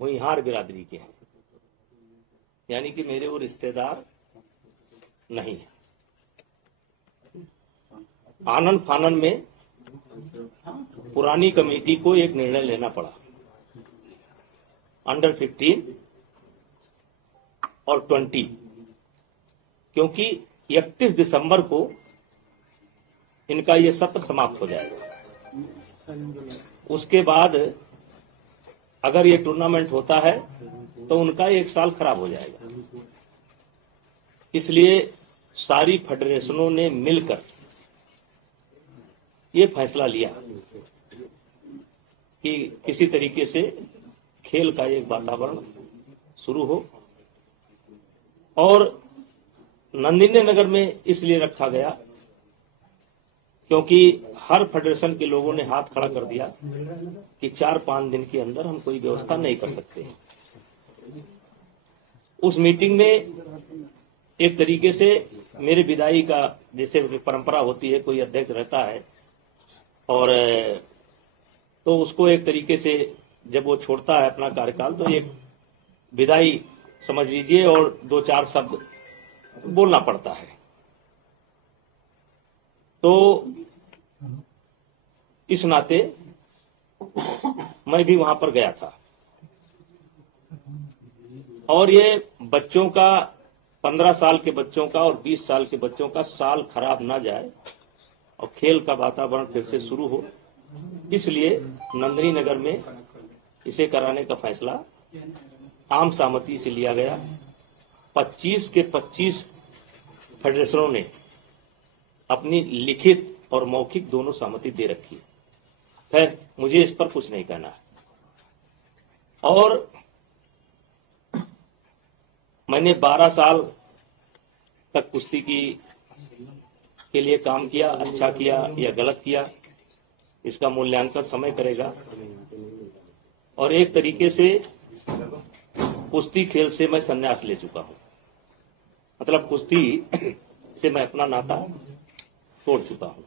भुइहार बिरादरी के हैं, यानी कि मेरे वो रिश्तेदार नहीं है। आनन फानन में पुरानी कमेटी को एक निर्णय लेना पड़ा, अंडर 15 और 20, क्योंकि 31 दिसंबर को इनका ये सत्र समाप्त हो जाएगा। उसके बाद अगर ये टूर्नामेंट होता है तो उनका 1 साल खराब हो जाएगा। इसलिए सारी फेडरेशनों ने मिलकर ये फैसला लिया कि किसी तरीके से खेल का एक वातावरण शुरू हो, और नंदिनी नगर में इसलिए रखा गया क्योंकि हर फेडरेशन के लोगों ने हाथ खड़ा कर दिया कि 4-5 दिन के अंदर हम कोई व्यवस्था नहीं कर सकते हैं। उस मीटिंग में एक तरीके से मेरे विदाई का, जैसे परंपरा होती है, कोई अध्यक्ष रहता है और तो उसको एक तरीके से जब वो छोड़ता है अपना कार्यकाल तो एक विदाई समझ लीजिए और 2-4 शब्द बोलना पड़ता है। तो इस नाते मैं भी वहां पर गया था, और ये बच्चों का 15 साल के बच्चों का और 20 साल के बच्चों का साल खराब ना जाए और खेल का वातावरण फिर से शुरू हो, इसलिए नंदिनी नगर में इसे कराने का फैसला आम सहमति से लिया गया। 25 के 25 फेडरेशनों ने अपनी लिखित और मौखिक दोनों सहमति दे रखी है। फिर मुझे इस पर कुछ नहीं कहना है। और मैंने 12 साल तक कुश्ती के लिए काम किया, अच्छा किया या गलत किया, इसका मूल्यांकन समय करेगा। और एक तरीके से कुश्ती खेल से मैं संन्यास ले चुका हूं, मतलब कुश्ती से मैं अपना नाता तोड़ चुका हूं।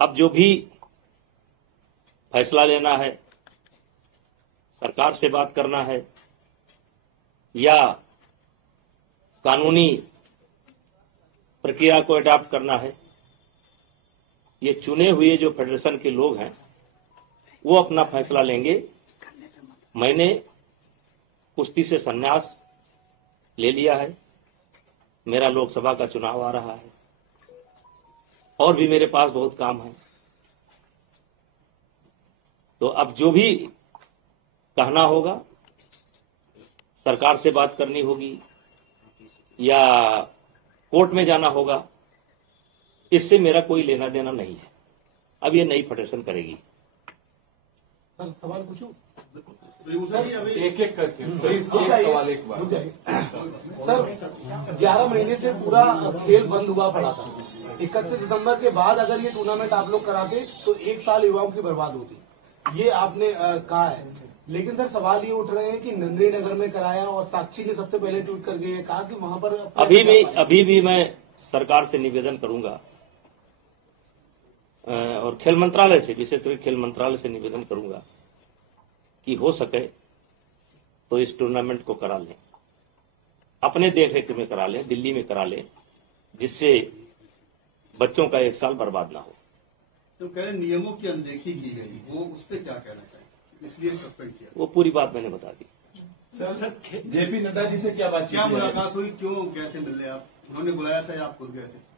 अब जो भी फैसला लेना है, सरकार से बात करना है या कानूनी प्रक्रिया को अडॉप्ट करना है, ये चुने हुए जो फेडरेशन के लोग हैं वो अपना फैसला लेंगे। मैंने कुश्ती से संन्यास ले लिया है, मेरा लोकसभा का चुनाव आ रहा है और भी मेरे पास बहुत काम है। तो अब जो भी कहना होगा, सरकार से बात करनी होगी या कोर्ट में जाना होगा, इससे मेरा कोई लेना देना नहीं है। अब ये नई फेडरेशन करेगी। सर सवाल पूछूं? एक एक करके एक सवाल एक बार। सर 11 महीने से पूरा खेल बंद हुआ पड़ा था। 31 दिसंबर के बाद अगर ये टूर्नामेंट आप लोग कराते तो 1 साल युवाओं की बर्बाद होती, ये आपने कहा है। लेकिन सर सवाल ये उठ रहे हैं कि नंदिनी नगर में कराया और साक्षी ने सबसे पहले ट्वीट करके कहा कि वहां पर अभी भी मैं सरकार से निवेदन करूंगा और खेल मंत्रालय से, विशेषकर खेल मंत्रालय से निवेदन करूंगा कि हो सके तो इस टूर्नामेंट को करा लें, अपने देखरेख में करा लें, दिल्ली में करा लें, जिससे बच्चों का 1 साल बर्बाद ना हो। तो कह रहे नियमों की अनदेखी की गई, वो उस पर क्या कहना चाहिए, इसलिए सस्पेंड किया? वो पूरी बात मैंने बता दी। सर जेपी नड्डा जी से क्या बातचीत, क्या मुलाकात हुई, क्यों गए थे मिलने आप? उन्होंने बुलाया था या आप खुद गए थे?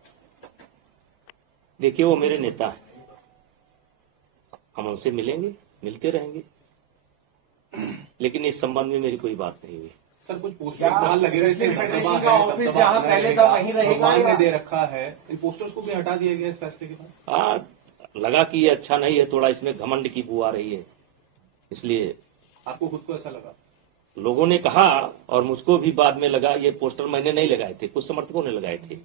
देखिए वो मेरे नेता हैं, हम उनसे मिलेंगे, मिलते रहेंगे, लेकिन इस संबंध में मेरी कोई बात नहीं हुई। सर कुछ पोस्टर लगे रहे थे, फेडरेशन का ऑफिस यहाँ पहले का वहीं रहेगा ने दे रखा है, इन पोस्टर्स को भी हटा दिया गया इस फैसले के बाद? हाँ, लगा कि ये अच्छा नहीं है, थोड़ा इसमें घमंड की बू आ रही है, इसलिए। आपको खुद को ऐसा लगा? लोगों ने कहा और मुझको भी बाद में लगा, ये पोस्टर मैंने नहीं लगाए थे, कुछ समर्थकों ने लगाए थे,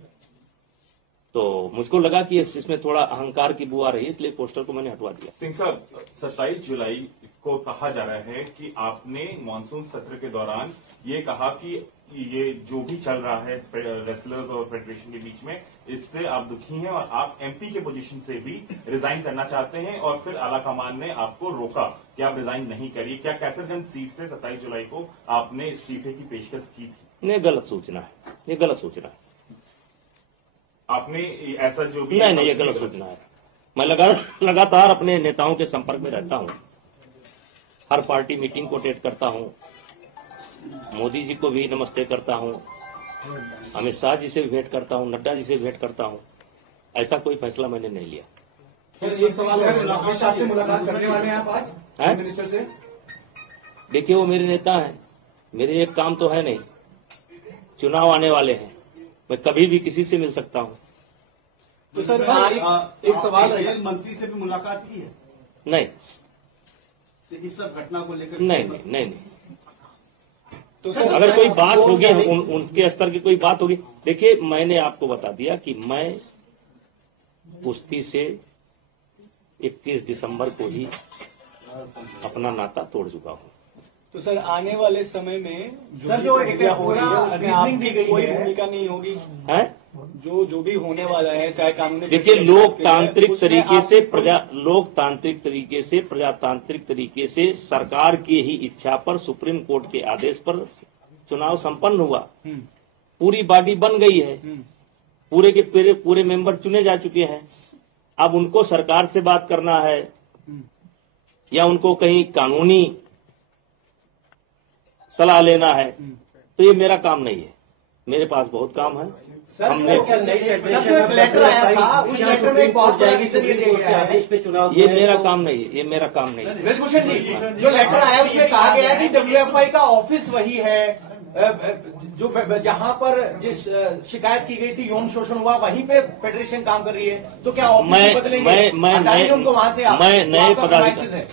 तो मुझको लगा कि इसमें थोड़ा अहंकार की बू आ रही है, इसलिए पोस्टर को मैंने हटवा दिया। सिंह साहब, 27 जुलाई को कहा जा रहा है कि आपने मानसून सत्र के दौरान ये कहा कि ये जो भी चल रहा है रेसलर्स और फेडरेशन के बीच में, इससे आप दुखी हैं और आप एमपी के पोजीशन से भी रिजाइन करना चाहते हैं और फिर आलाकमान ने आपको रोका कि आप रिजाइन नहीं करिए। क्या कैसरगंज सीट से 27 जुलाई को आपने इस्तीफे की पेशकश की थी? नहीं, गलत सूचना है, ये गलत सूचना है। आपने ऐसा जो भी नहीं, ये गलत सूचना है। मैं लगातार अपने नेताओं के संपर्क में रहता हूं, हर पार्टी मीटिंग को अटेंड करता हूं, मोदी जी को भी नमस्ते करता हूं, अमित शाह जी से भी भेंट करता हूं, नड्डा जी से भी भेंट करता हूं। ऐसा कोई फैसला मैंने नहीं लिया। सर एक सवाल है, अमित शाह से मुलाकात करने वाले हैं आप आज हैं? मिनिस्टर से? देखिए, वो मेरे नेता हैं, मेरे एक काम तो है नहीं। चुनाव आने वाले हैं, मैं कभी भी किसी से मिल सकता हूं। तो सर एक सवाल है, खेल मंत्री से भी मुलाकात की है? नहीं, तो इस सब घटना को लेकर नहीं। तो सर अगर कोई बात होगी, उनके स्तर की कोई बात होगी। देखिए, मैंने आपको बता दिया कि मैं कुश्ती से 21 दिसंबर को ही अपना नाता तोड़ चुका हूं। तो सर आने वाले समय में सर जो एक पूरा रीजनिंग दी गई कोई है, भूमिका नहीं होगी है? जो भी होने वाला है, चाहे कानूनी देखिए, लोकतांत्रिक उसमें तरीके आप- से प्रजातांत्रिक तरीके से सरकार की ही इच्छा पर, सुप्रीम कोर्ट के आदेश पर चुनाव संपन्न हुआ। पूरी बॉडी बन गई है, पूरे के पूरे मेंबर चुने जा चुके हैं। अब उनको सरकार से बात करना है या उनको कहीं कानूनी सलाह लेना है, तो ये मेरा काम नहीं है। मेरे पास बहुत काम है। हमने लेटर आया था, उस लेटर में बहुत बड़ा रीजन ये दिया गया है, ये मेरा काम नहीं है, ये मेरा काम नहीं है। ब्रजभूषण जी, जो लेटर आया उसमें कहा गया है कि WFI का ऑफिस वही है जो जहां पर जिस शिकायत की गई थी, यौन शोषण हुआ, वहीं पे फेडरेशन काम कर रही है। तो क्या ऑफिस बदलेंगे? हटाएंगे उनको वहां से आप? मैं नए तो आपका crisis है।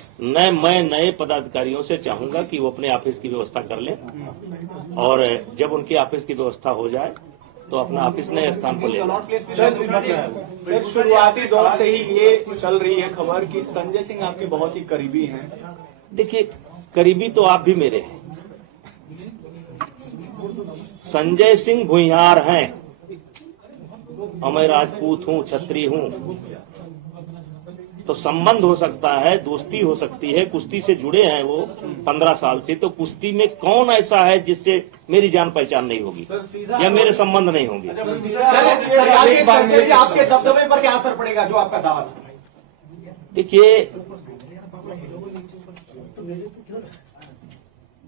मैं नए पदाधिकारियों से चाहूंगा कि वो अपने ऑफिस की व्यवस्था कर लें, और जब उनकी ऑफिस की व्यवस्था हो जाए तो अपना ऑफिस नए स्थान पर ले जाए। सर शुरुआती दौर से ही ये चल रही है खबर कि संजय सिंह आपके बहुत ही करीबी हैं। देखिए, करीबी तो आप भी मेरे हैं। संजय सिंह भुइयार हैं और मैं राजपूत हूं, छत्री हूं, तो संबंध हो सकता है, दोस्ती हो सकती है। कुश्ती से जुड़े हैं वो 15 साल से, तो कुश्ती में कौन ऐसा है जिससे मेरी जान पहचान नहीं होगी या मेरे संबंध नहीं होंगे? सरकार के फैसले से आपके दबदबे पर क्या असर पड़ेगा, जो आपका दावा था? देखिए,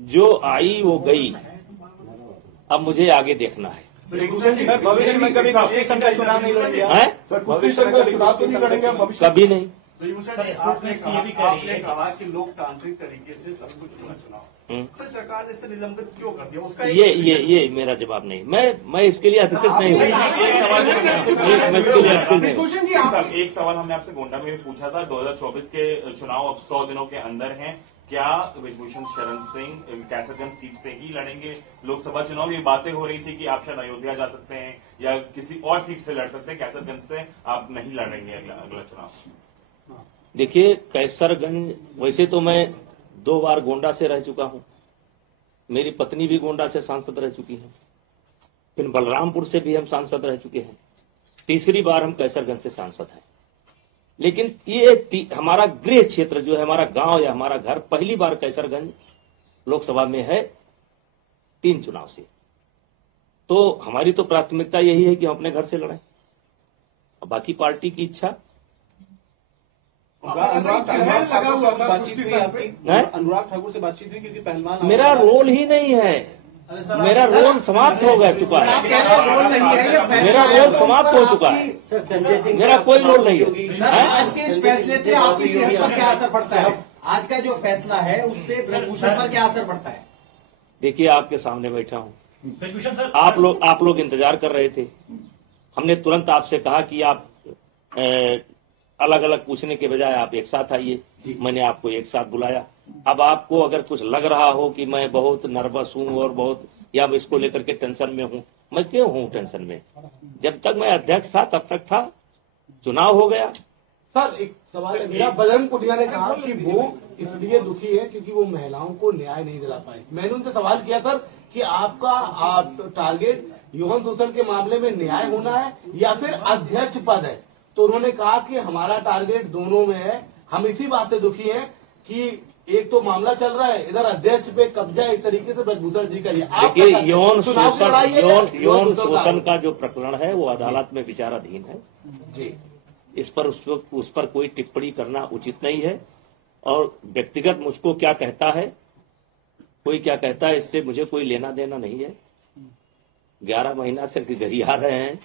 जो आई वो गई, अब मुझे आगे देखना है। सर भविष्य में कभी कुश्ती संघ का चुनाव नहीं लड़ेंगे आप? हैं? भविष्य में कभी चुनाव तो नहीं लड़ेंगे आप भविष्य? कभी नहीं। आपने कहा कि लोकतांत्रिक तरीके से सब कुछ हुआ चुनाव, फिर सरकार ने इसे निलंबित क्यों कर दिया? उसका ये मेरा जवाब नहीं। मैं इसके लिए अधिकृत नहीं हूँ। मैं इसके लिए अधिकृत नहीं हूँ। एक सवाल हमने आपसे गोंडा में भी पूछा था। 2024 के चुनाव अब 100 दिनों के अंदर हैं। क्या ब्रजभूषण शरण सिंह कैसरगंज सीट से ही लड़ेंगे लोकसभा चुनाव? ये बातें हो रही थी कि आप शायद अयोध्या जा सकते हैं या किसी और सीट से लड़ सकते हैं, कैसरगंज से आप नहीं लड़ेंगे अगला चुनाव। देखिए, कैसरगंज, वैसे तो मैं 2 बार गोंडा से रह चुका हूं, मेरी पत्नी भी गोंडा से सांसद रह चुकी है, फिर बलरामपुर से भी हम सांसद रह चुके हैं, तीसरी बार हम कैसरगंज से सांसद हैं। लेकिन ये हमारा गृह क्षेत्र जो है, हमारा गांव या हमारा घर, पहली बार कैसरगंज लोकसभा में है 3 चुनाव से। तो हमारी तो प्राथमिकता यही है कि हम अपने घर से लड़ें, और बाकी पार्टी की इच्छा। अनुराग ठाकुर से बातचीत हुई आपकी? हैं? अनुराग ठाकुर से बातचीत हुई, क्योंकि पहलवान मेरा रोल ही नहीं है, मेरा रोल समाप्त हो गया चुका है। मेरा रोल समाप्त हो चुका है, मेरा कोई रोल नहीं है। आज के इस फैसले से आपकी सेहत पर क्या असर पड़ता है? आज का जो फैसला है उससे ब्रजभूषण पर क्या असर पड़ता है? देखिए, आपके सामने बैठा हूं, आप लोग इंतजार कर रहे थे। हमने तुरंत आपसे कहा कि आप अलग अलग पूछने के बजाय आप एक साथ आइए। मैंने आपको एक साथ बुलाया। अब आपको अगर कुछ लग रहा हो कि मैं बहुत नर्वस हूं और बहुत, या इसको लेकर के टेंशन में हूं, मैं क्यों हूं टेंशन में? जब तक मैं अध्यक्ष था तब तक था, चुनाव हो गया, सर एक सवाल है मेरा। बजरंग पुनिया ने कहा कि वो इसलिए दुखी है क्योंकि वो महिलाओं को न्याय नहीं दिला पाए। मैंने उनसे सवाल किया सर कि आपका टारगेट यौन शोषण के मामले में न्याय होना है या फिर अध्यक्ष पद है, तो उन्होंने कहा कि हमारा टारगेट दोनों में है। हम इसी बात से दुखी हैं कि एक तो मामला चल रहा है, इधर अध्यक्ष पे कब्जा एक तरीके से ब्रजभूषण जी का। देखिए, यौन शोषण का जो प्रकरण है वो अदालत में विचाराधीन है जी। इस पर उस पर कोई टिप्पणी करना उचित नहीं है। और व्यक्तिगत मुझको क्या कहता है, कोई क्या कहता है, इससे मुझे कोई लेना देना नहीं है। 11 महीना से गरिया रहे हैं,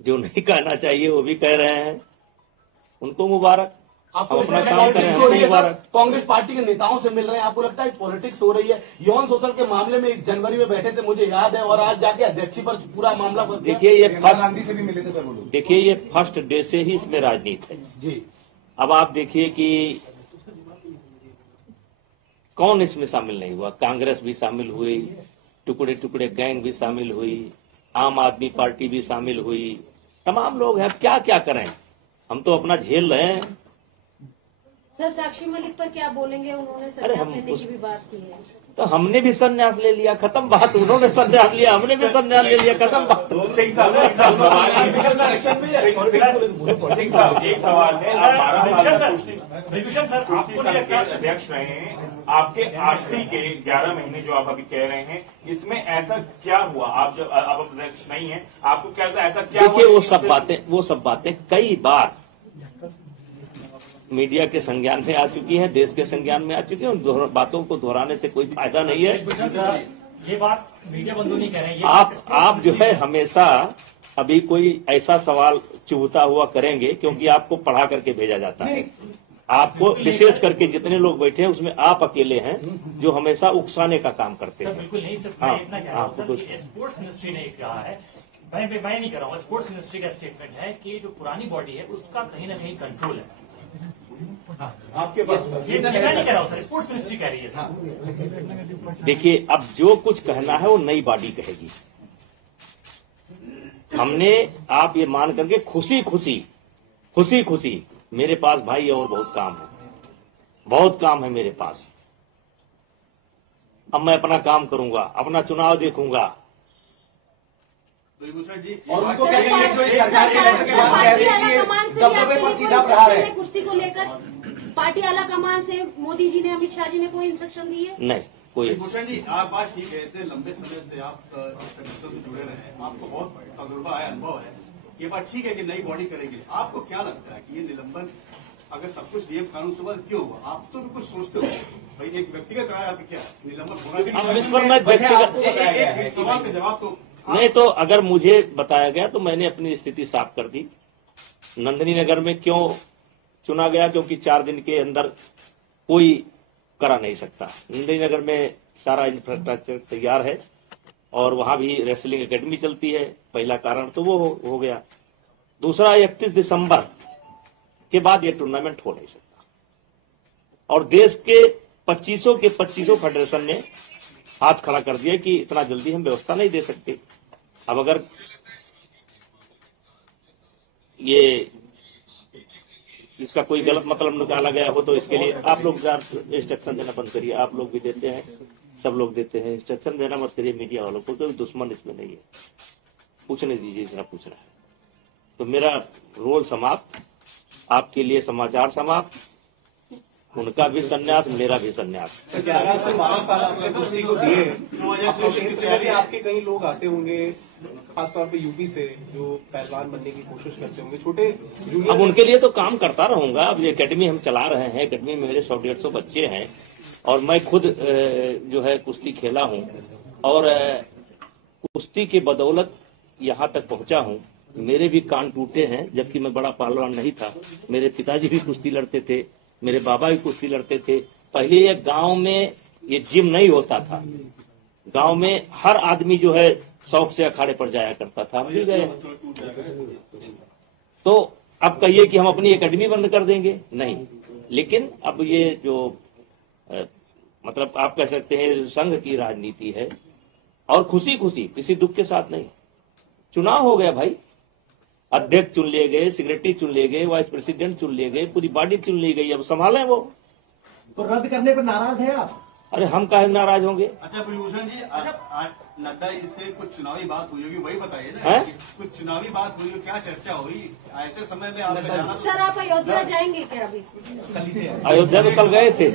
जो नहीं कहना चाहिए वो भी कह रहे हैं, उनको मुबारक। आपको अपना काम करें, हमको मुबारक। कांग्रेस पार्टी के नेताओं से मिल रहे हैं, आपको लगता है पॉलिटिक्स हो रही है? यौन शोषण के मामले में 1 जनवरी में बैठे थे, मुझे याद है, और आज जाके अध्यक्ष पर पूरा मामला फंस गया। देखिए ये गांधी से भी मिले थे सर वो लोग। देखिए ये फर्स्ट डे से ही इसमें राजनीति है जी। अब आप देखिए कि कौन इसमें शामिल नहीं हुआ। कांग्रेस भी शामिल हुई, टुकड़े टुकड़े गैंग भी शामिल हुई, आम आदमी पार्टी भी शामिल हुई, तमाम लोग हैं। क्या क्या करें, हम तो अपना झेल रहे हैं। सर साक्षी मलिक पर क्या बोलेंगे? उन्होंने संन्यास लेने की भी बात की है। तो हमने भी संन्यास ले लिया, खत्म बात। उन्होंने संन्यास लिया, हमने भी संन्यास ले लिया, खत्म बात। सिंह साहब एक सवाल है, आप 12 साल कुश्ती संघ के अध्यक्ष रहे हैं, आपके आखिरी के 11 महीने जो आप अभी कह रहे हैं, इसमें ऐसा क्या हुआ? आप जब आप अध्यक्ष नहीं है, आपको क्या लगता है ऐसा क्या हुआ? देखिए वो सब बातें कई बार मीडिया के संज्ञान में आ चुकी है, देश के संज्ञान में आ चुकी है। उन बातों को दोहराने से कोई फायदा नहीं है। ये बात मीडिया बंधु नहीं कह रहे हैं। आप जो है हमेशा अभी कोई ऐसा सवाल चुभता हुआ करेंगे क्योंकि आपको पढ़ा करके भेजा जाता है। आपको विशेष करके जितने लोग बैठे हैं उसमें आप अकेले हैं जो हमेशा उकसाने का काम करते हैं। बिल्कुल नहीं, सिर्फ मैं इतना कह रहा हूँ सर कि स्पोर्ट्स मिनिस्ट्री ने कहा है, मैं नहीं कर रहा हूँ, स्पोर्ट्स मिनिस्ट्री का स्टेटमेंट है कि जो पुरानी बॉडी है उसका कहीं ना कहीं कंट्रोल है आपके पास। ये मैं नहीं कह रहा हूँ सर, स्पोर्ट्स मिनिस्ट्री कह रही है सर। देखिए अब जो कुछ कहना है वो नई बॉडी कहेगी। हमने आप ये मान करके खुशी खुशी मेरे पास भाई और बहुत काम है मेरे पास। अब मैं अपना काम करूंगा, अपना चुनाव देखूंगा। और उनको क्या कहेंगे जो सरकार के गठन के बाद कह रही है दबदबे पर सीधा प्रहार है कुश्ती को लेकर पार्टी आला कमान से मोदी जी ने, अमित शाह जी ने कोई इंस्ट्रक्शन दी है? नहीं कोई। भूषण जी आप बात ठीक है, इतने लंबे समय से आप से जुड़े रहे हैं, आपको बहुत तजुर्बा है, अनुभव है, ये बात ठीक है कि नई बॉडी करेगी। आपको क्या लगता है कि ये निलंबन अगर सब कुछ नियम कानून से क्यों हुआ? आप तो कुछ सोचते हो भाई, एक व्यक्तिगत राय आपकी क्या निलंबन होना? इस पर मैं एक सवाल का जवाब तो नहीं, तो अगर मुझे बताया गया तो मैंने अपनी स्थिति साफ कर दी। नंदिनी नगर में क्यों चुना गया? क्योंकि 4 दिन के अंदर कोई करा नहीं सकता। नंदिनी नगर में सारा इंफ्रास्ट्रक्चर तैयार है और वहां भी रेसलिंग एकेडमी चलती है। पहला कारण तो वो हो गया। दूसरा, 31 दिसंबर के बाद ये टूर्नामेंट हो नहीं सकता और देश के 25 फेडरेशन ने हाथ खड़ा कर दिया कि इतना जल्दी हम व्यवस्था नहीं दे सकते। अब अगर ये इसका कोई गलत मतलब निकाला गया हो तो इसके लिए आप लोग इंस्ट्रक्शन देना बंद करिए। आप लोग भी देते हैं, सब लोग देते हैं, इंस्ट्रक्शन देना मत करिए मीडिया वालों को। कोई दुश्मन इसमें नहीं है, पूछने दीजिए जितना पूछना है। तो मेरा रोल समाप्त, आपके लिए समाचार समाप्त, उनका भी संन्यास, मेरा भी संन्यास। 11 से 12 साल आपने कुश्ती को दिए, भी आपके कई लोग आते होंगे खासतौर पे यूपी से जो पहलवान बनने की कोशिश करते होंगे, छोटे जूनियर। अब उनके लिए तो काम करता रहूंगा। अब ये एकेडमी हम चला रहे हैं, एकेडमी में मेरे 100-150 बच्चे हैं और मैं खुद जो है कुश्ती खेला हूं और कुश्ती के बदौलत यहाँ तक पहुंचा हूं। मेरे भी कान टूटे हैं, जबकि मैं बड़ा पहलवान नहीं था। मेरे पिताजी भी कुश्ती लड़ते थे, मेरे बाबा भी कुश्ती लड़ते थे। पहले ये गांव में ये जिम नहीं होता था, गांव में हर आदमी जो है शौक से अखाड़े पर जाया करता था। हम भी गए। तो अब कहिए कि हम अपनी एकेडमी बंद कर देंगे, नहीं। लेकिन अब ये जो मतलब आप कह सकते हैं संघ की राजनीति है और खुशी किसी दुख के साथ नहीं। चुनाव हो गया भाई, अध्यक्ष चुन लिए गए, सेक्रेटरी चुन लिए गए, वाइस प्रेसिडेंट चुन लिए गए, पूरी बॉडी चुन ली गई, अब संभालें वो। तो रद्द करने पर नाराज है आप? अरे हम काहे नाराज होंगे? अच्छा ब्रिजभूषण जी, नड्डा जी से कुछ चुनावी बात हुई होगी, वही बताइए ना। है? कुछ चुनावी बात हुई हो, क्या चर्चा हुई ऐसे समय में आप जाना? सर आप अयोध्या जाएंगे क्या अभी? अयोध्या में कल गए थे।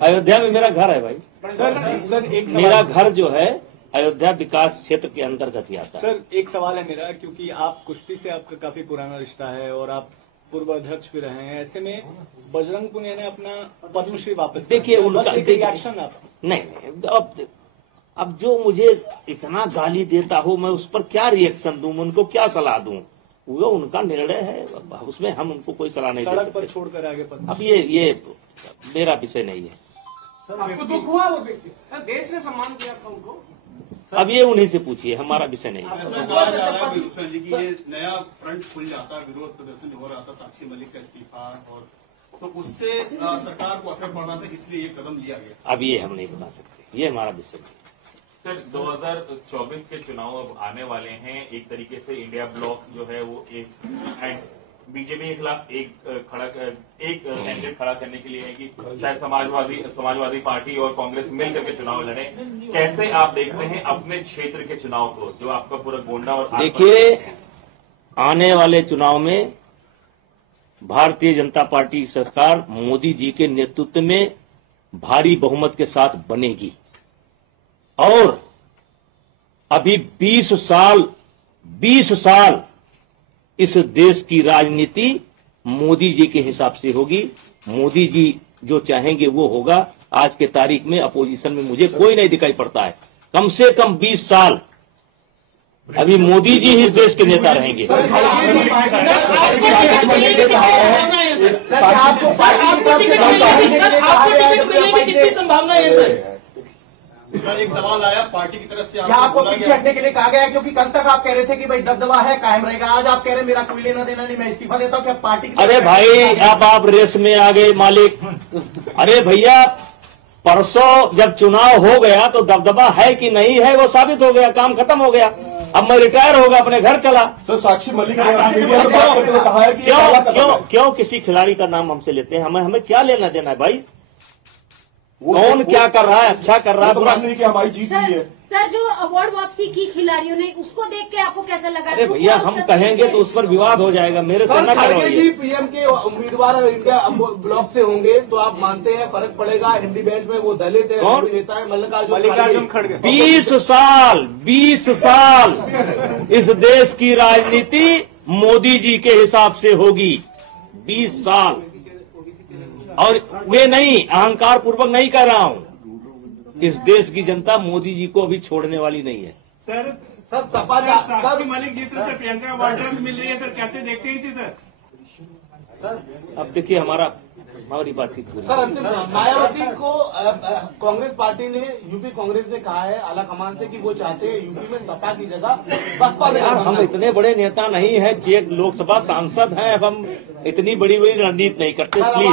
अयोध्या में मेरा घर है भाई। सर एक मेरा घर जो है अयोध्या विकास क्षेत्र के अंतर्गत ही आता है। सर एक सवाल है मेरा, क्योंकि आप कुश्ती से आपका काफी पुराना रिश्ता है और आप पूर्व अध्यक्ष भी रहे हैं, ऐसे में बजरंग पुनिया ने अपना पद्मश्री वापस, देखिए उनका रिएक्शन आप नहीं, अब जो मुझे इतना गाली देता हो मैं उस पर क्या रिएक्शन दूं, उनको क्या सलाह दूं? वो उनका निर्णय है, उसमें हम उनको कोई सलाह नहीं दे सड़क सकते। पर छोड़कर आगे पद्मश्री। अब ये मेरा विषय नहीं है। आपको दुख हुआ वो देख के? देश ने सम्मान किया था उनको। अब ये उन्हीं से पूछिए, हमारा विषय नहीं है। ऐसा कहा जा रहा है ब्रिजभूषण जी की ये नया फ्रंट खुल जाता, विरोध प्रदर्शन जो हो रहा था साक्षी मलिक का इस्तीफा, और तो उससे सरकार को असर पड़ना था, इसलिए ये कदम लिया गया। अब ये हम नहीं बता सकते, ये हमारा विषय नहीं है। सर 2024 के चुनाव अब आने वाले हैं, एक तरीके से इंडिया ब्लॉक जो है वो एक बीजेपी के खिलाफ एक कैंडिडेट खड़ा करने के लिए है कि शायद समाजवादी पार्टी और कांग्रेस मिलकर के चुनाव लड़े। कैसे आप देखते हैं अपने क्षेत्र के चुनाव को, जो आपका पूरा गोंडा और देखिए आने वाले चुनाव में भारतीय जनता पार्टी की सरकार मोदी जी के नेतृत्व में भारी बहुमत के साथ बनेगी और अभी 20 साल इस देश की राजनीति मोदी जी के हिसाब से होगी। मोदी जी जो चाहेंगे वो होगा। आज के तारीख में अपोजिशन में मुझे कोई नहीं दिखाई पड़ता है। कम से कम 20 साल अभी मोदी जी ही इस देश के नेता रहेंगे। सर एक सवाल आया पार्टी की तरफ से, क्या आपको पीछे हटने के लिए कहा गया है? क्योंकि कल तक आप कह रहे थे कि भाई दबदबा है, कायम रहेगा। आज आप कह रहे हैं मेरा कोई लेना देना नहीं, मैं इस्तीफा देता हूं। क्या पार्टी की? अरे भाई अब आप रेस में आ गए मालिक। अरे भैया परसों जब चुनाव हो गया तो दबदबा है कि नहीं है वो साबित हो गया, काम खत्म हो गया। अब मैं रिटायर होगा, अपने घर चला। सर साक्षी मलिक ने मीडिया में बात करते हुए कहा है कि क्यों किसी खिलाड़ी का नाम हमसे लेते हैं? हमें क्या लेना देना है भाई? कौन क्या कर रहा है, अच्छा कर रहा है, बुरा नहीं कि हमारी जीत हुई है। सर जो अवार्ड वापसी की खिलाड़ियों ने, उसको देख के आपको कैसा लगा? अरे भैया हम कहेंगे तो उस पर विवाद हो जाएगा, मेरे से न करवाइए। पीएम के उम्मीदवार इंडिया ब्लॉक से होंगे तो आप मानते हैं फर्क पड़ेगा? हिंदी बेंच में वो दलित है, नेता है मल्लिकार्जुन खड़गे। 20 साल इस देश की राजनीति मोदी जी के हिसाब से होगी। 20 साल। और वे नहीं, अहंकार पूर्वक नहीं कह रहा हूं, इस देश की जनता मोदी जी को अभी छोड़ने वाली नहीं है। सर सपा साक्षी मलिक जी से प्रियंका वाड्रा से मिल रही है, सर कैसे देखते हैं इसे? सर अब देखिए हमारी बातचीत पूरी। सर अंतिम मायावती को कांग्रेस पार्टी ने, यूपी कांग्रेस ने कहा है आला कमान से कि वो चाहते हैं यूपी में सपा की जगह बसपा। यार हम इतने बड़े नेता नहीं है कि एक लोकसभा सांसद हैं, अब हम इतनी बड़ी रणनीति नहीं करते प्लीज।